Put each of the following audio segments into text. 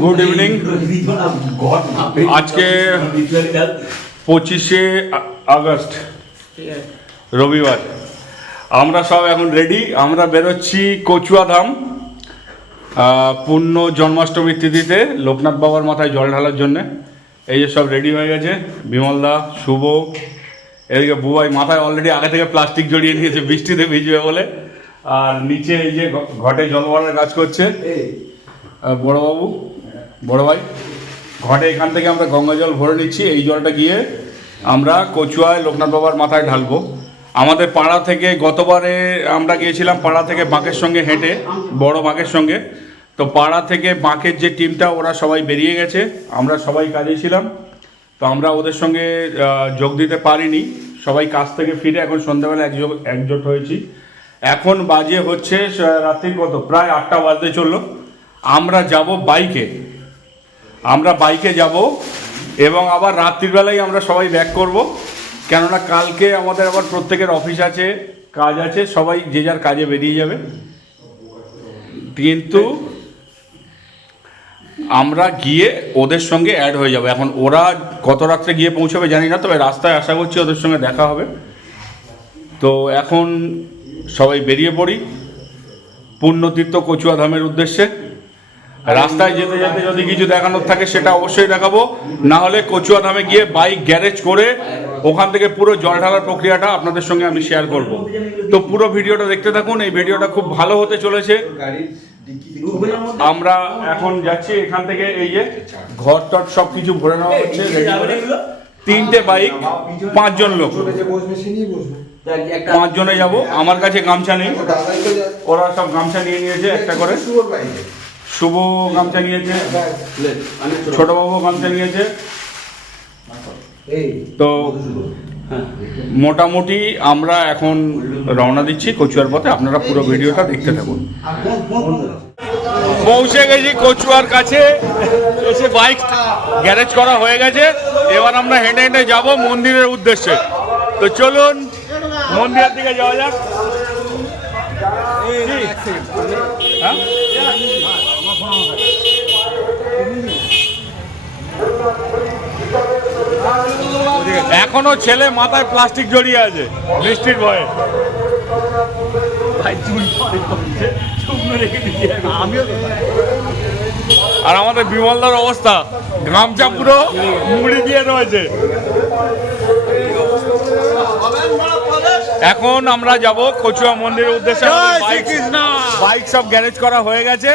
Good evening আজকে পঁচিশে August, রবিবার। আমরা সব এখন রেডি আমরা বেরোচ্ছি কচুয়াধাম পূর্ণ জন্মাষ্টমীর তিথিতে লোকনাথ বাবার মাথায় জল ঢালার জন্যে। এই যে সব রেডি হয়ে গেছে। বিমলদা শুভ। এদিকে বুবাই মাথায় অলরেডি আগে থেকে প্লাস্টিক জড়িয়ে নিয়েছে, বৃষ্টিতে ভিজবে বলে। আর নিচে এই যে ঘটে জল কাজ করছে। বড়বাবু বড় ভাই ঘটে এখান থেকে আমরা গঙ্গা জল ভরে নিচ্ছি, এই জলটা গিয়ে আমরা কচুয়ায় লোকনাথ বাবার মাথায় ঢালবো। আমাদের পাড়া থেকে গতবারে আমরা গিয়েছিলাম পাড়া থেকে বাঁকের সঙ্গে হেঁটে, বড় বাঁকের সঙ্গে। তো পাড়া থেকে বাঁকের যে টিমটা, ওরা সবাই বেরিয়ে গেছে, আমরা সবাই কাজে ছিলাম। তো আমরা ওদের সঙ্গে যোগ দিতে পারিনি। সবাই কাজ থেকে ফিরে এখন সন্ধ্যাবেলা একযোগ একজোট হয়েছি। এখন বাজে হচ্ছে রাত্রির কত প্রায় আটটা বাজতে চলল। আমরা যাব বাইকে। আমরা বাইকে যাব এবং আবার রাত্রির বেলায় আমরা সবাই ব্যাক করব। কেননা কালকে আমাদের আবার প্রত্যেকের অফিস আছে, কাজ আছে, সবাই যে যার কাজে বেরিয়ে যাবে। কিন্তু আমরা গিয়ে ওদের সঙ্গে অ্যাড হয়ে যাব। এখন ওরা কত রাত্রে গিয়ে পৌঁছাবে, জানি না, তবে রাস্তায় আশা করছি ওদের সঙ্গে দেখা হবে। তো এখন সবাই বেরিয়ে পড়ি। পুণ্যতীর্থ কচুয়া ধামের উদ্দেশ্যে। রাস্তায় যেতে যেতে যদি কিছু দেখানোর থাকে, সেটা অবশ্যই দেখাবো। না হলে কচুয়া ধামে গিয়ে বাইক গ্যারেজ করে ওখান থেকে পুরো জল ঢালার প্রক্রিয়াটা আপনাদের সঙ্গে আমি শেয়ার করব। তো পুরো ভিডিওটা দেখতে থাকুন, এই ভিডিওটা খুব ভালো হতে চলেছে। আমরা এখন যাচ্ছি এখান থেকে, এই যে ঘর টট সব কিছু ভরে নেওয়া হচ্ছে তিনটে বাইক পাঁচজন লোক। পাঁচজনে যাব, আমার কাছে গামছা নেই। ওরা সব গামছা নিয়ে নিয়েছে একটা করে। শুভ গামছা নিয়েছে। ছোটবাবু গামছা নিয়েছে। তো মোটামুটি আমরা এখন রওনা দিচ্ছি কচুয়ার পথে। আপনারা পুরো ভিডিওটা দেখতে থাকুন। পৌঁছে গেছি কচুয়ার কাছে। এসে বাইক গ্যারেজ করা হয়ে গেছে। এবার আমরা হেঁটে হেঁটে যাব মন্দিরের উদ্দেশ্যে। তো চলুন, মন্দিরের দিকে যাওয়া যাক কি? হ্যাঁ? এখনও ছেলে মাথায় প্লাস্টিক জড়িয়ে আছে বৃষ্টির ভয়ে। আর আমাদের বিমলদার অবস্থা গামছা পুরো মুড়ি দিয়ে রয়েছে। এখন আমরা যাব কচুয়া মন্দিরের উদ্দেশ্যে বাইক সব গ্যারেজ করা হয়ে গেছে।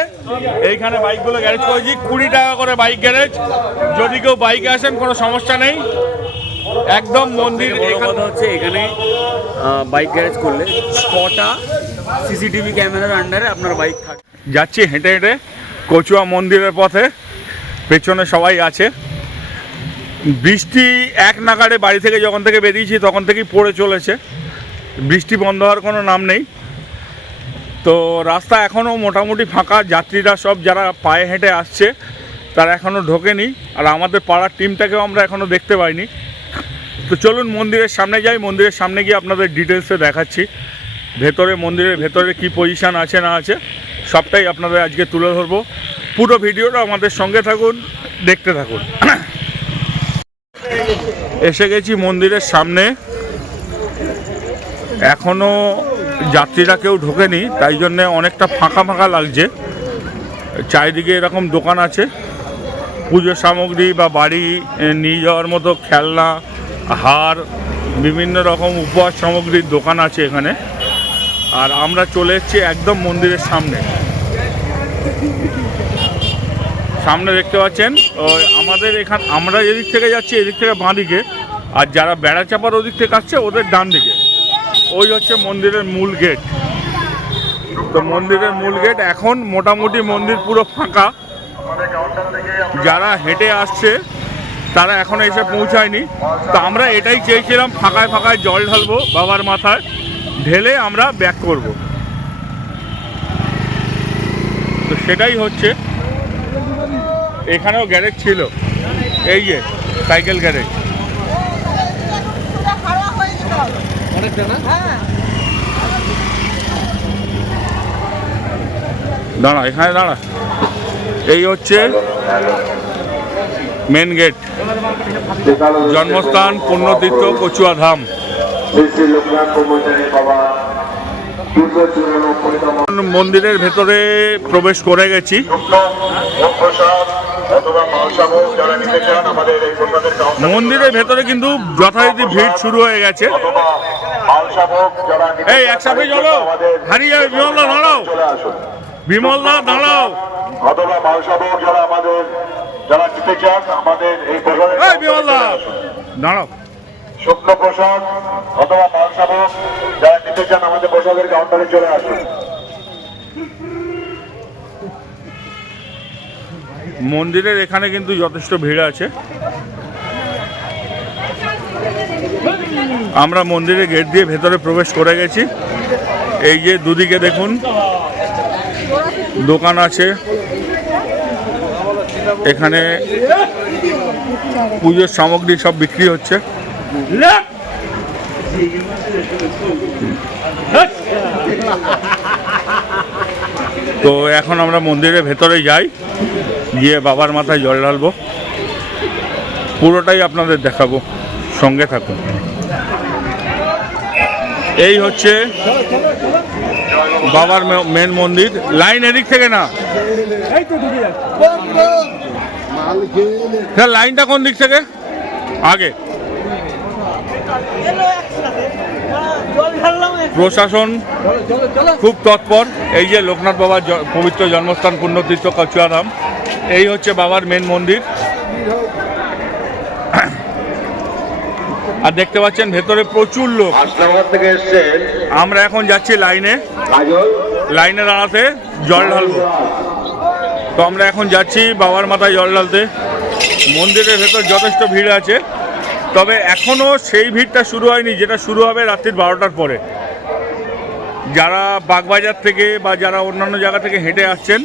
এইখানে বাইকগুলো গ্যারেজ করেছি কুড়ি টাকা করে বাইক গ্যারেজ যদি কেউ বাইকে আসেন কোনো সমস্যা নেই। একদম মন্দির কথা হচ্ছে এখানে বাইক গ্যারেজ করলে ছটা সিসিটিভি ক্যামেরার আন্ডারে আপনার বাইক থাকে যাচ্ছি হেঁটে হেঁটে কচুয়া মন্দিরের পথে। পেছনে সবাই আছে। বৃষ্টি এক নাগাড়ে বাড়ি থেকে যখন থেকে বেরিয়েছি তখন থেকেই পড়ে চলেছে। বৃষ্টি বন্ধ হওয়ার কোনো নাম নেই। তো রাস্তা এখনও মোটামুটি ফাঁকা। যাত্রীরা সব যারা পায়ে হেঁটে আসছে তারা এখনও ঢোকেনি। আর আমাদের পাড়ার টিমটাকেও আমরা এখনও দেখতে পাইনি। তো চলুন মন্দিরের সামনে যাই, মন্দিরের সামনে গিয়ে আপনাদের ডিটেলসে দেখাচ্ছি। ভেতরে, মন্দিরের ভেতরে কি পজিশান আছে না আছে, সবটাই আপনাদের আজকে তুলে ধরবো। পুরো ভিডিওটা আমাদের সঙ্গে থাকুন, দেখতে থাকুন। এসে গেছি মন্দিরের সামনে। এখনও যাত্রীরা কেউ ঢোকেনি, তাই জন্যে অনেকটা ফাঁকা ফাঁকা লাগছে। চারিদিকে এরকম দোকান আছে। পুজোর সামগ্রী বা বাড়ি নিয়ে যাওয়ার মতো খেলনা হার, বিভিন্ন রকম উপহার সামগ্রীর দোকান আছে এখানে। আর আমরা চলে এসেছি একদম মন্দিরের সামনে। সামনে দেখতে পাচ্ছেন ওই আমাদের এখান, আমরা এদিক থেকে যাচ্ছি, এদিক থেকে বাঁ দিকে। আর যারা বেড়া চাপার ওদিক থেকে আসছে, ওদের ডান দিকে। ওই হচ্ছে মন্দিরের মূল গেট। তো মন্দিরের মূল গেট এখন মোটামুটি মন্দির পুরো ফাঁকা। যারা হেঁটে আসছে তারা এখনও এসে পৌঁছায়নি। তো আমরা এটাই চেয়েছিলাম, ফাঁকায় ফাঁকায় জল ঢালবো বাবার মাথায়, ঢেলে আমরা ব্যাক করব। তো সেটাই হচ্ছে। এখানেও গ্যারেজ ছিল। এই যে সাইকেল গ্যারেজ দাঁড়া, এখানে দাঁড়া। এই হচ্ছে মেন গেট। জন্মস্থান পুণ্যতীর্থ কচুয়া ধাম। মন্দিরের ভেতরে প্রবেশ করে গেছি। মন্দিরের ভেতরে কিন্তু যথারীতি ভিড় শুরু হয়ে গেছে। এই, একসাথে চলো। হারিয়ে বিমলদা দাঁড়াও। বিমলদা দাঁড়াও। যারা আমাদের যারা নিতে চান আমাদের এই। দাঁড়াও। শুকনো প্রসাদ অথবা মালসাভোগ যারা নিতে চান আমাদের প্রসাদের কাউন্টারে চলে আসুন। মন্দিরের এখানে কিন্তু যথেষ্ট ভিড় আছে। আমরা মন্দিরের গেট দিয়ে ভেতরে প্রবেশ করে গেছি। এই যে দুদিকে দেখুন দোকান আছে। এখানে পুজোর সামগ্রী সব বিক্রি হচ্ছে। তো এখন আমরা মন্দিরের ভেতরে যাই, গিয়ে বাবার মাথায় জল ঢালবো। পুরোটাই আপনাদের দেখাবো, সঙ্গে থাকুন। এই হচ্ছে বাবার মেন মন্দির। লাইন এদিক থেকে না। হ্যাঁ লাইনটা কোন দিক থেকে? আগে। প্রশাসন খুব তৎপর। এই যে লোকনাথ বাবার পবিত্র জন্মস্থান পুণ্যতীর্থ কচুয়াধাম এই হচ্ছে বাবার মেন মন্দির। আর দেখতে পাচ্ছেন ভেতরে প্রচুর লোক। থেকে এসছেন আমরা এখন যাচ্ছি লাইনে। লাইনে দাঁড়াতে জল ঢালবো। তো আমরা এখন যাচ্ছি বাবার মাথায় জল ঢালতে। মন্দিরের ভেতর যথেষ্ট ভিড় আছে। তবে এখনও সেই ভিড়টা শুরু হয়নি যেটা শুরু হবে রাত্রির বারোটার পরে। যারা বাগবাজার থেকে বা যারা অন্যান্য জায়গা থেকে হেঁটে আসছেন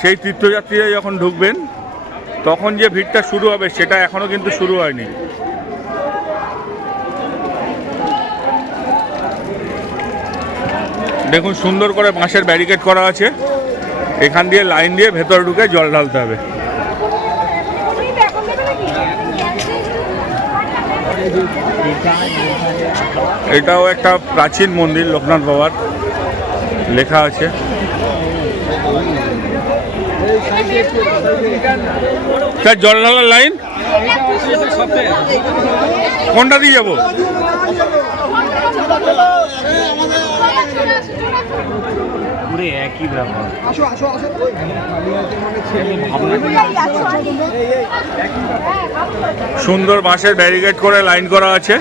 সেই তীর্থযাত্রীরা যখন ঢুকবেন তখন যে ভিড়টা শুরু হবে সেটা এখনও কিন্তু শুরু হয়নি। দেখুন, সুন্দর করে বাঁশের ব্যারিকেড করা আছে। এখান দিয়ে লাইন দিয়ে ভেতরে ঢুকে জল ঢালতে হবে। এটাও একটা প্রাচীন মন্দির, লোকনাথ বাবার লেখা আছে। জল ঢালার লাইন কোনটা দিয়ে যাব? একই ব্যাপার সুন্দর বাঁশের ব্যারিকেড করে লাইন করা আছে।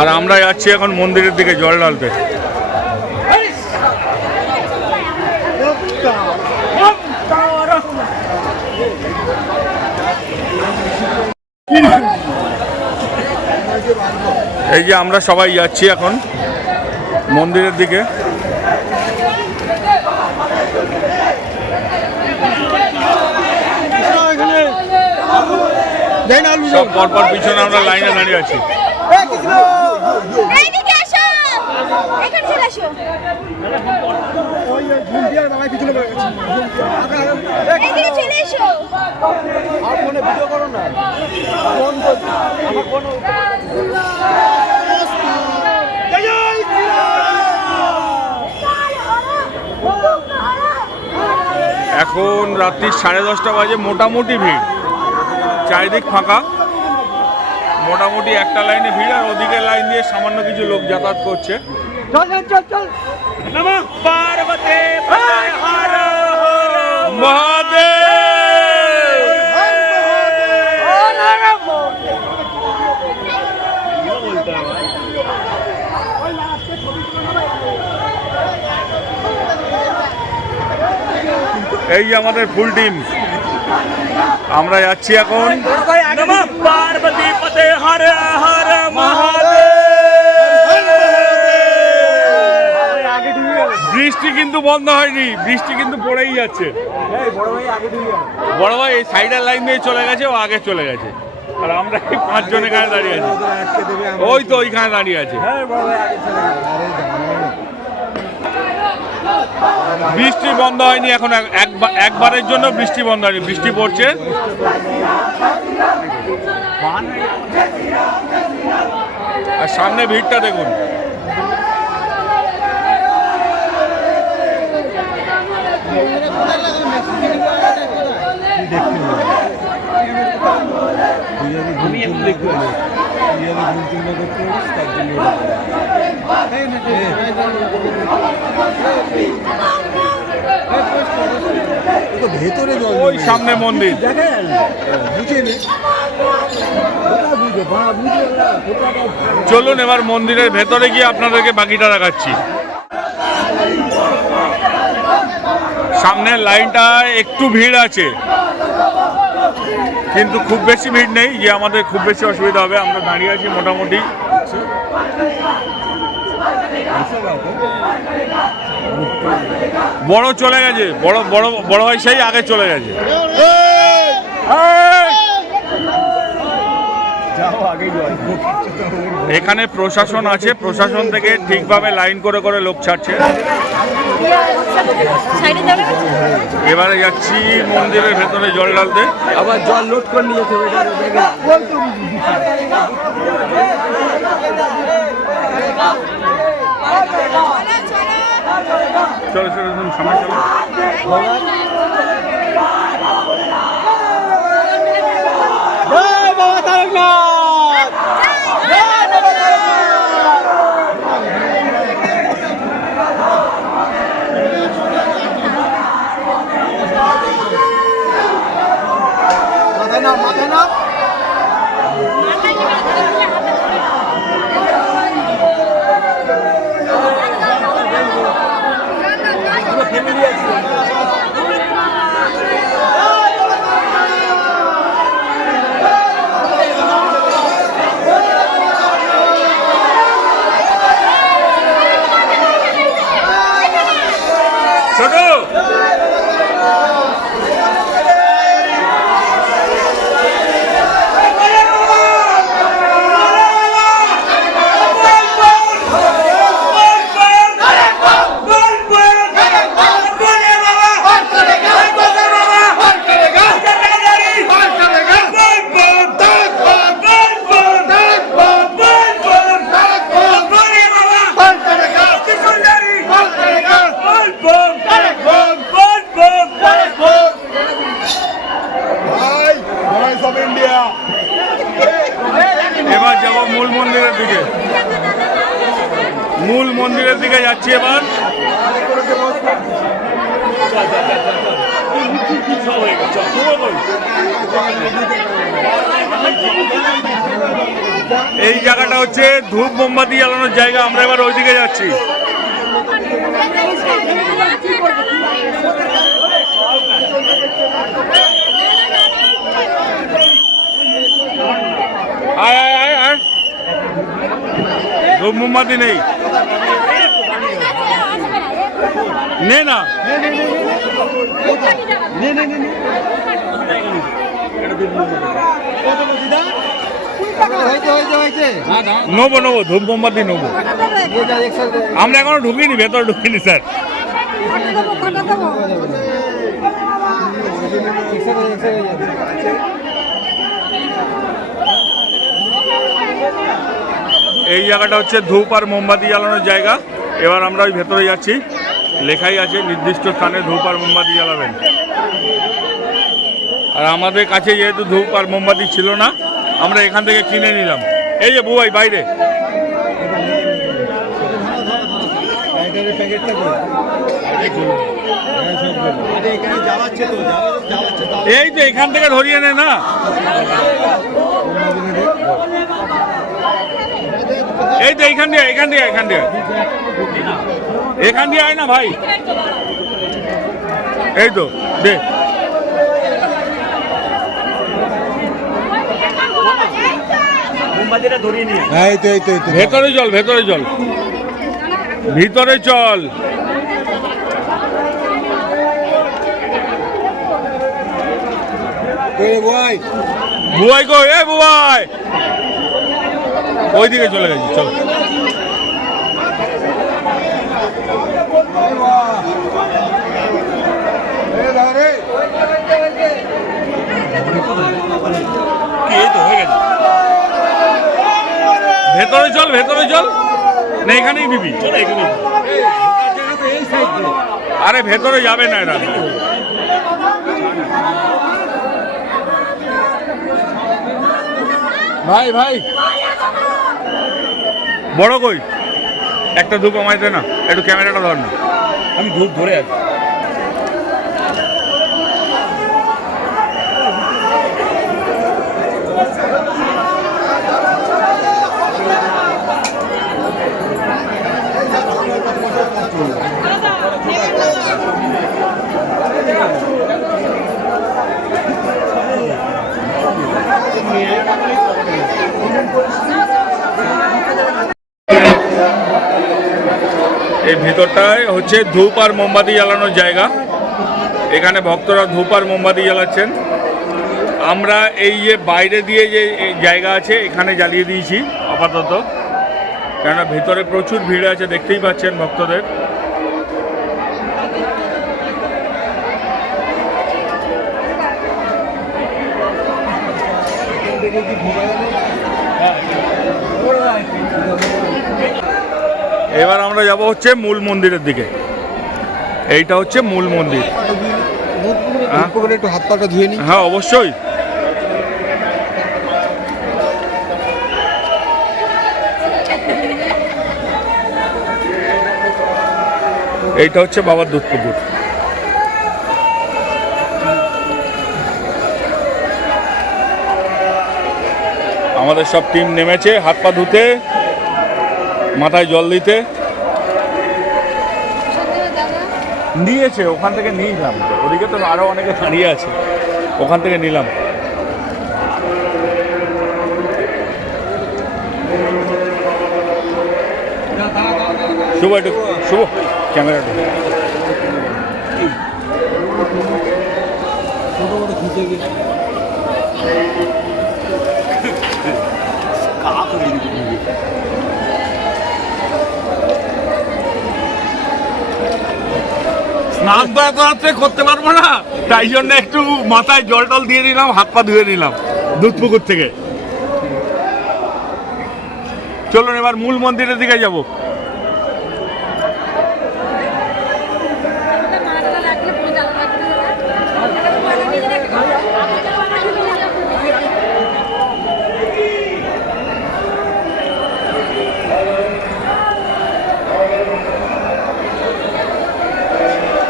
আর আমরা যাচ্ছি এখন মন্দিরের দিকে জল ঢালতে। এই যে আমরা সবাই যাচ্ছি এখন। মন্দিরের দিকে। সব পরপর পিছনে আমরা লাইনে দাঁড়িয়ে আছি। এইদিকে আসো! এখানে রাত্রি সাড়ে দশটা বাজে মোটামুটি ভিড়। চারিদিক ফাঁকা। মোটামুটি একটা লাইনে ভিড় আর ওদিকে লাইন দিয়ে সামান্য কিছু লোক যাতায়াত করছে। চল চল চল চল মহাদেব এই আমাদের ফুল টিম। আমরা যাচ্ছি এখন। বৃষ্টি কিন্তু বন্ধ হয়নি, বৃষ্টি কিন্তু পড়েই যাচ্ছে। বড় ভাই এই সাইডের লাইন দিয়ে চলে গেছে, ও আগে চলে গেছে। আর আমরা এই পাঁচজন এখানে দাঁড়িয়ে আছি। ওই তো ওইখানে দাঁড়িয়ে আছে। বৃষ্টি বন্ধ হয়নি, এখন এক- একবারের জন্য বৃষ্টি বন্ধ হয়নি, বৃষ্টি পড়ছে। আর সামনে ভিড়টা দেখুন। ভেতরে জল ওই সামনে মন্দির। দেখা যায় না বুঝে নে কোথা বুঝে বাড়া বুঝে না কোথাটা চলুন, এবার মন্দিরের ভেতরে গিয়ে আপনাদেরকে বাকিটা দেখাচ্ছি। সামনের লাইনটা একটু ভিড় আছে। কিন্তু খুব বেশি ভিড় নেই, যে আমাদের খুব বেশি অসুবিধা হবে, আমরা দাঁড়িয়ে আছি মোটামুটি। বড় চলে গেছে, বড় বড় বড় ভাই সেই আগে চলে গেছে। এখানে প্রশাসন আছে, প্রশাসন থেকে ঠিকভাবে লাইন করে করে লোক ছাড়ছে। এবারে যাচ্ছি মন্দিরের ভেতরে জল ঢালতে। আবার জল লোড করে নিয়ে চলো চলো চলো, সামনে চলো। বাবা তারকনাথ জয় বাবা মাথায় নাও মাথায় নাও ছোট এবার যাব মূল মন্দিরের দিকে মূল মন্দিরের দিকে যাচ্ছি এবার এই জায়গাটা হচ্ছে ধূপ মোমবাতি জ্বালানোর জায়গা আমরা এবার ওই দিকে যাচ্ছি। আয় আয় আয় আয়। ধূপ মোমবাতি নেই। নে না। হয়েছে নেব নেব ধূপ মোমবাতি নেব। আমরা এখনও ঢুকিনি, ভেতরে ঢুকিনি, স্যার। এই জায়গাটা হচ্ছে ধূপ আর মোমবাতি জ্বালানোর জায়গা। এবার আমরা ওই ভেতরে যাচ্ছি। লেখাই আছে, নির্দিষ্ট স্থানে ধূপ আর মোমবাতি জ্বালাবেন। আর আমাদের কাছে যেহেতু ধূপ আর মোমবাতি ছিল না আমরা এখান থেকে কিনে নিলাম। এই যে বুবাই বাইরে। এই তো এখান থেকে ধরিয়ে নে না। এই তো এইখান দিয়ে এখান দিয়ে এখান দিয়ে। এখান দিয়ে আয় না ভাই। এই তো, দে। এই তো এই তো ভেতরে চল ভেতরে চল ভিতরে চল কই রে ভাই বুবাই কো এ বুবাই ওইদিকে চলে গেছি চল। ভেতরে চল ভেতরে চল। না এখানেই দিবি আরে ভেতরে যাবে না এরা। ভাই ভাই। বড় কই? একটা ধূপ আমায় দে না একটু ক্যামেরাটা ধর না। আমি ধূপ ধরে আছি। এই ভেতরটায় হচ্ছে ধূপ আর মোমবাতি জ্বালানোর জায়গা। এখানে ভক্তরা ধূপ আর মোমবাতি জ্বালাচ্ছেন। আমরা এই যে বাইরে দিয়ে যে জায়গা আছে, এখানে জ্বালিয়ে দিয়েছি, আপাতত। কেননা ভেতরে প্রচুর ভিড় আছে, দেখতেই পাচ্ছেন ভক্তদের। এবার আমরা যাব হচ্ছে মূল মন্দিরের দিকে। এইটা হচ্ছে মূল মন্দির। হ্যাঁ? একটু হাত পাটা ধুয়ে হ্যাঁ অবশ্যই। এইটা হচ্ছে বাবার দুধ পুকুর আমাদের সব টিম নেমেছে, হাত পা ধুতে। মাথায় জল দিতে। নিয়েছে ওখান থেকে নিলাম। ওদিকে তো আরও অনেকে দাঁড়িয়ে আছে। ওখান থেকে নিলাম। শুভ একটু শুভ ক্যামেরাটা। স্নান তো রাত্রে করতে পারব না। তাই জন্য একটু মাথায় জল টল দিয়ে নিলাম, হাত পা ধুয়ে নিলাম, দুধ পুকুর থেকে। চলুন এবার মূল মন্দিরের দিকে যাব।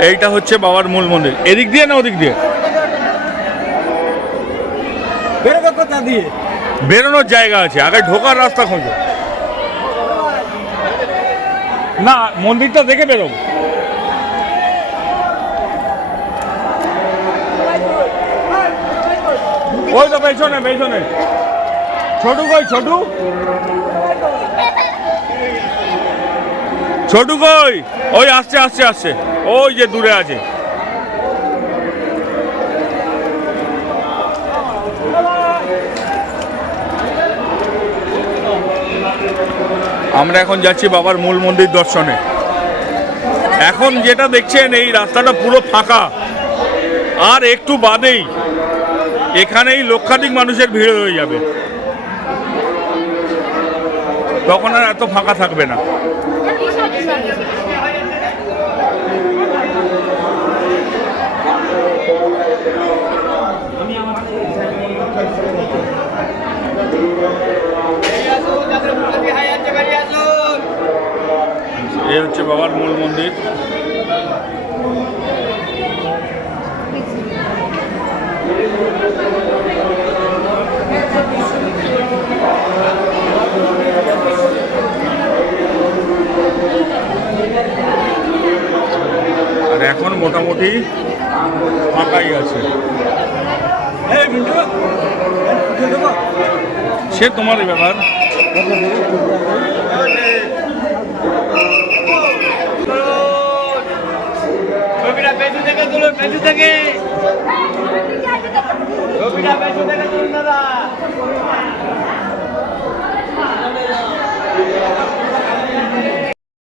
এইটা হচ্ছে বাবার মূল মন্দির। এদিক দিয়ে না ওদিক দিয়ে? বেরোবে কোথা দিয়ে? বেরোনোর জায়গা আছে আগে ঢোকার রাস্তা খোঁজো। না মন্দিরটা দেখে বেরোবো। ওই তো পেছনে পেছনে। ছোটু কই ছোটু? ছোটু কই? ওই আসছে আসছে আসছে। ওই যে দূরে আছে। আমরা এখন যাচ্ছি বাবার মূল মন্দির দর্শনে। এখন যেটা দেখছেন, এই রাস্তাটা পুরো ফাঁকা। আর একটু বাদেই এখানেই লক্ষাধিক মানুষের ভিড় হয়ে যাবে। তখন আর এত ফাঁকা থাকবে না। এই হচ্ছে বাবার মূল মন্দির। আর এখন মোটামুটি ফাঁকাই আছে। সে তোমারই ব্যাপার। তুলুন থেকে। ছবিটা তুলুন দাদা।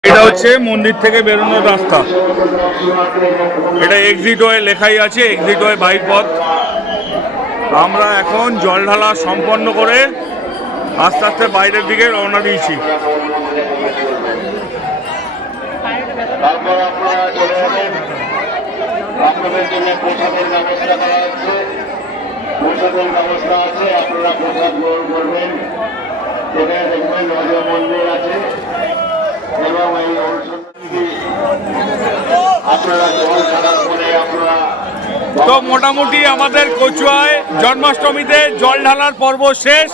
এটা হচ্ছে মন্দির থেকে বেরোনোর রাস্তা। এটা এক্সিট ওয়ে লেখাই আছে এক্সিট ওয়ে বাইক পথ আমরা এখন জল ঢালা সম্পন্ন করে আস্তে আস্তে বাইরের দিকে রওনা দিয়েছি। তারপর আপনারা চলে জন্য প্রসাদের ব্যবস্থা করা হচ্ছে। প্রসাদের ব্যবস্থা আছে, আপনারা প্রসাদ গ্রহণ করবেন। যেখানে দেখবেন রজ মন্দির আছে এবং এই তো মোটামুটি আমাদের কচুয়ায় জন্মাষ্টমীতে জল ঢালার পর্ব শেষ।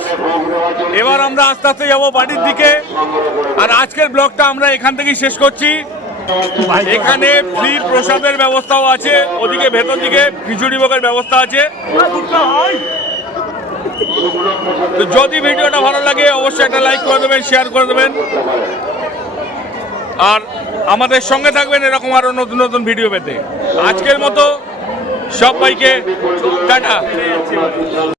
এবার আমরা আস্তে আস্তে যাব বাড়ির দিকে। আর আজকের ব্লগটা আমরা এখান থেকেই শেষ করছি। এখানে ফ্রি প্রসাদের ব্যবস্থাও আছে ওদিকে ভেতর দিকে খিচুড়ি ভোগের ব্যবস্থা আছে। তো যদি ভিডিওটা ভালো লাগে অবশ্যই একটা লাইক করে দেবেন শেয়ার করে দেবেন। আর আমাদের সঙ্গে থাকবেন এরকম আরও নতুন নতুন ভিডিও পেতে। আজকের মতো সবাইকে টাটা।